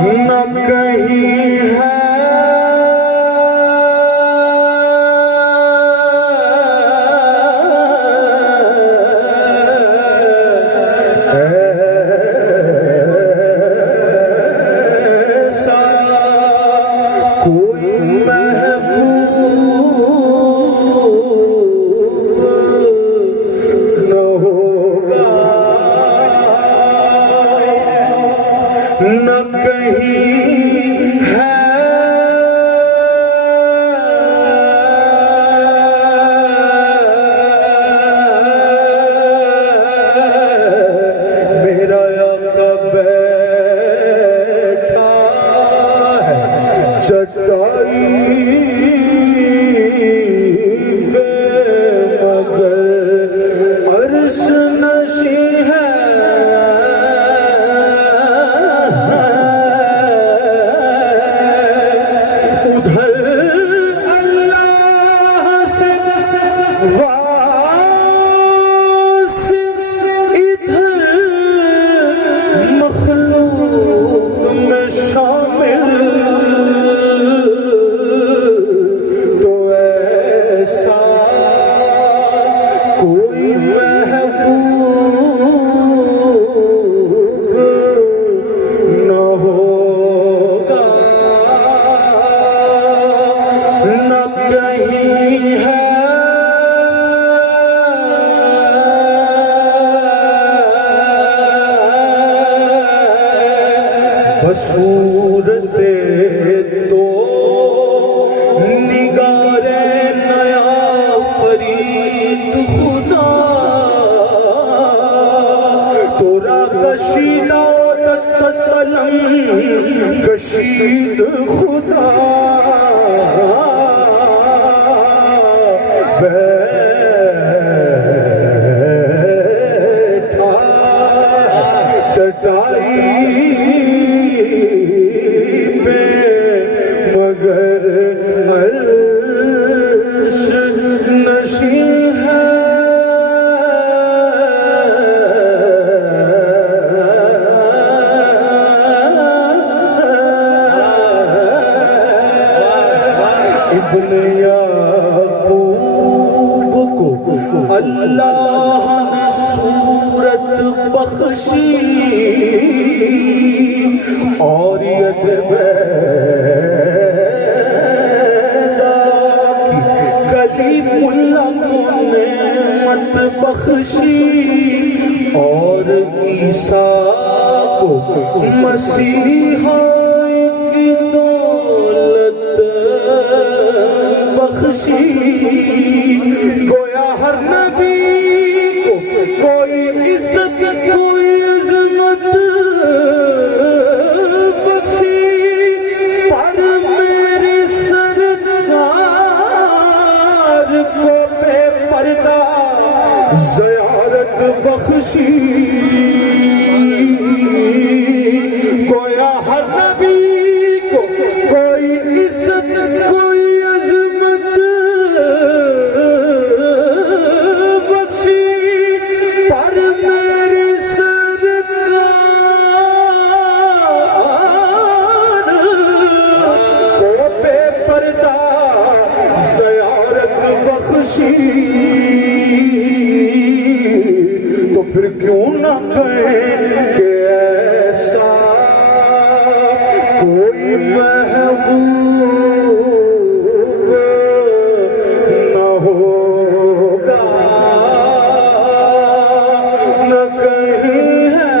न कहीं है ऐसा कोई महबूब न होगा, न कहीं है मेरा आका बैठा है चटाई पे, मगर अर्श नशी है उधर अल्लाह से वासी, इधर मखलूक में शामिल, तो ऐसा कोई महबूब न होगा, न कहीं है बसूरते तो निगारे नया फरीद खुदा, तोरा कशीदा दस्त कलम कशीद खुदा, बैठा चटाई पे, मगर अर्श नशी है इब्ने याकूब को अल्लाह ने सूरत बख्शी, और यद बैज़ा की कलीमुल्लाह को नेमत बख्शी, और ईसा को मसीहा की दौलत बख्शी, गोया हर नबी को कोई इज्जत कोई अज़मत बख्शी, पर मेरे सरदार को बेपर्दा ज़ियारत बख्शी, गोया हर नबी को कोई इज्जत कोई अज़मत बख्शी, पर मेरे सरदार को बेपर्दा ज़ियारत बख्शी, तो फिर क्यों ना कहें कि ऐसा कोई महबूब न होगा, न कहीं है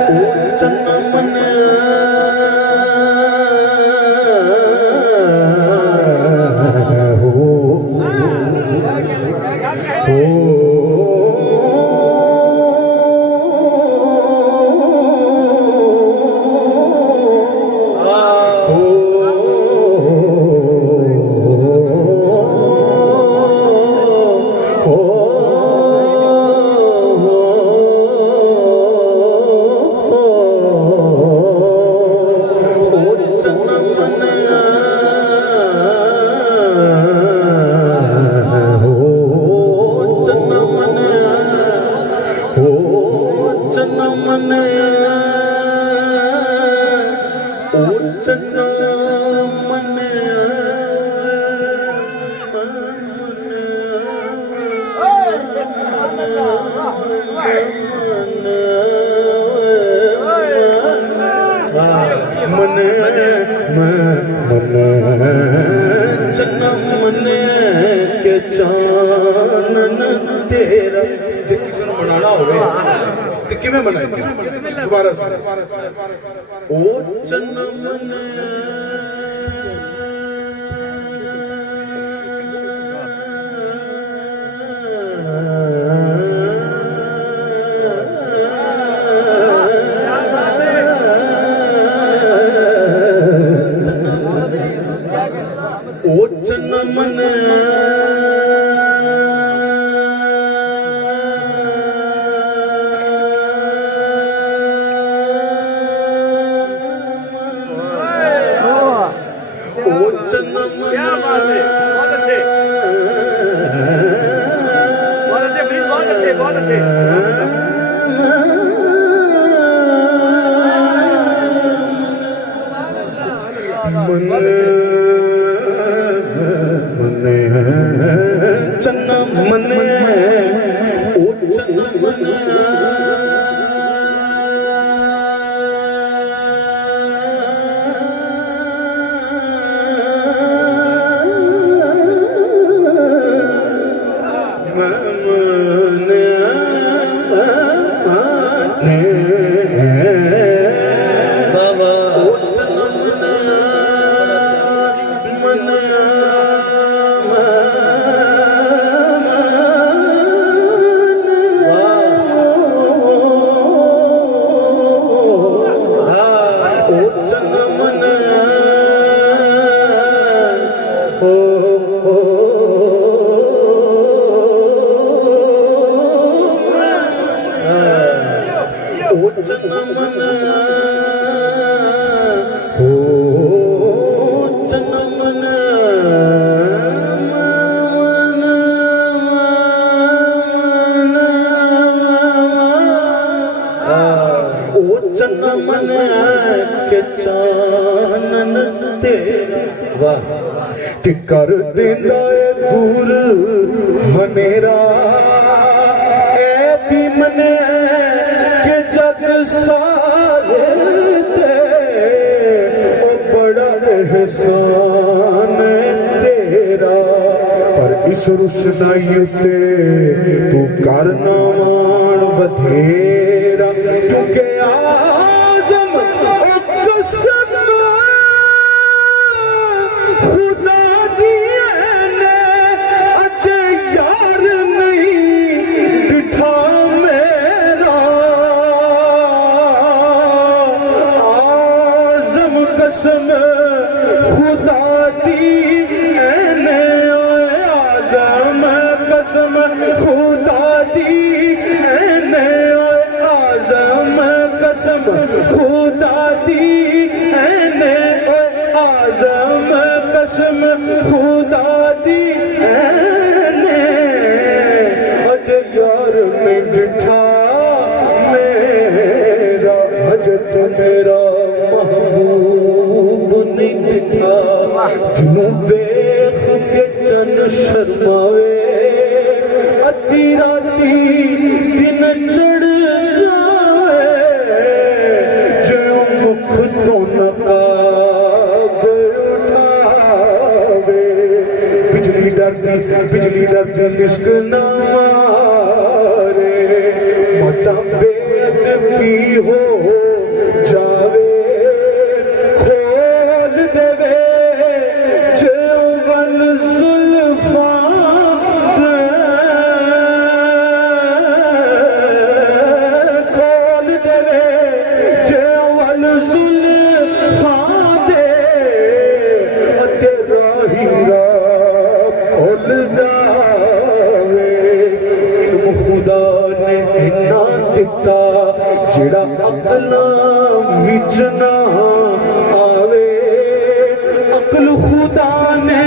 ओ चन्नमन चानन तेरा। जे किसी ने मनाना होवे ते किवें मनाएंगे? दोबारा ओ चन्ना ओ चन्ना मन चन्ना मन ओ चन्ना मन के चानन तेरा। वाह ते कर देंदा है दूर मनेरा ए भी मने के जग सारे ते ओ बड़ा एहसान तेरा। पर इस रुसनाई ते तू करना मान बथेरा क्योंकि मेरा महबूब नहीं दिखा जिन्हों देख के चन शर्मावे अद्धी राती दिन चढ़ जाए जो मुख तो नकाब उठावे। बिजली डरती लिस्क ना मारे मता बेअदबी हो जावे खोल देवे जवन जुल्फा खोल देवे जवन जुल्फा दे तेरा हीरा खोल जावे। इल्म खुदा ने इन्ना दिता जिड़ा अकला विच ना आवे। अकल खुदा ने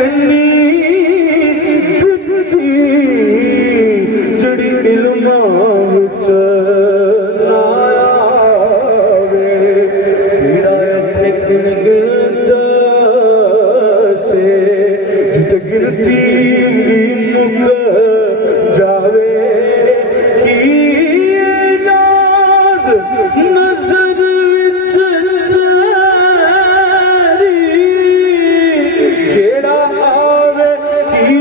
इन्नी दित्ती जिड़ी इल्मा विच ना आवे। कीड़ा इत्थे गिनदा से जित गिनती भी मुक जावे। नजर विच जेड़ा आवे की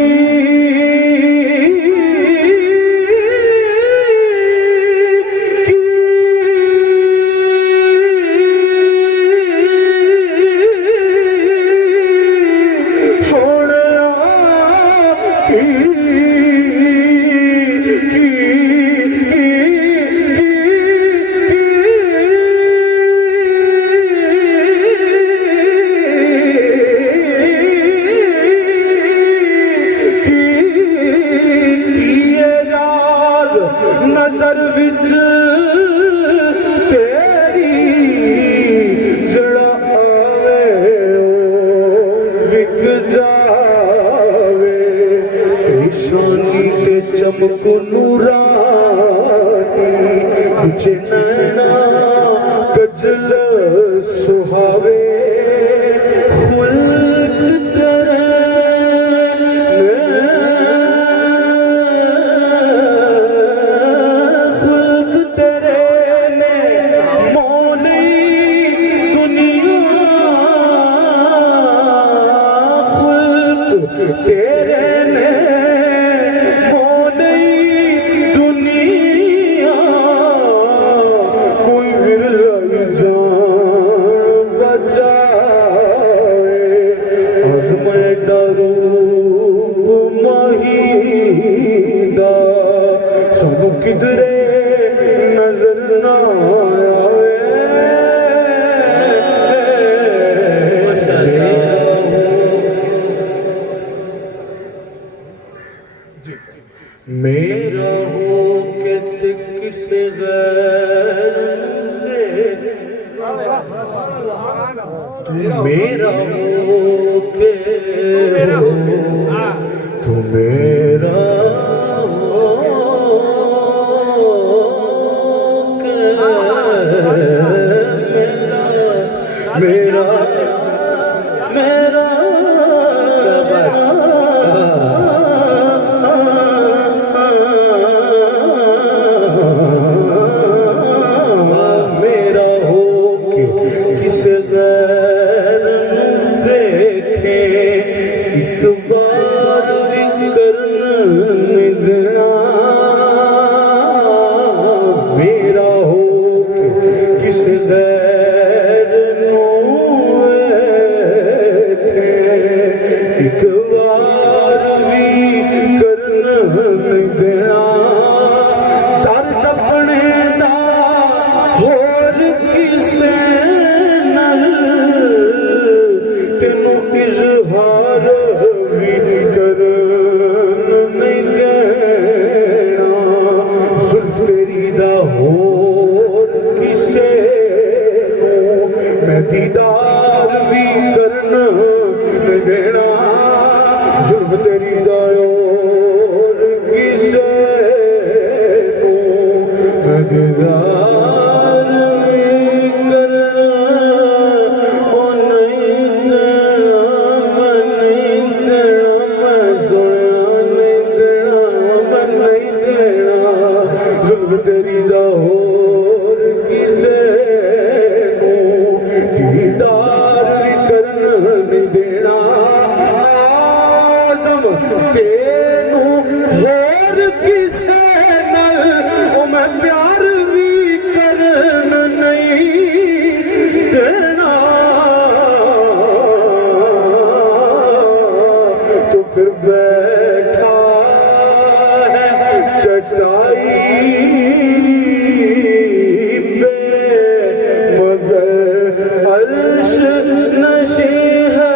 नजर विच तेरी जड़ा आवे विक जावे शानी ते चमक नूरानी विच नैना गजल सुहावे किधरे नजर ना आवे मेरा हो के किसे तू मेरा हो के तू मेरा मेरा मेरा मेरा हो के किस गैर देखे एक बार भी करने देना मेरा हो के किस एक बार भी करना देना दर टपने दा होर किसे नल तेनू इजहार भी करना नहीं देना जुल्फ तेरी दा होर किसे मैं दीदार भी करना नहीं देना जुल्फ तेरी दायोर किसे को मैं दीदार भी करना ओ नहीं देना मैं नहीं देना मैं सुना नहीं देना मैं नहीं देना जुल्फ तेरी दायोर किसे को दीदार भी करना नहीं देना तेनू होर किसे नाल ओ मैं प्यार भी करन नहीं देना तो फिर बैठा है चटाई पे मगर अर्श नशी है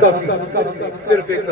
काफी सिर्फ एक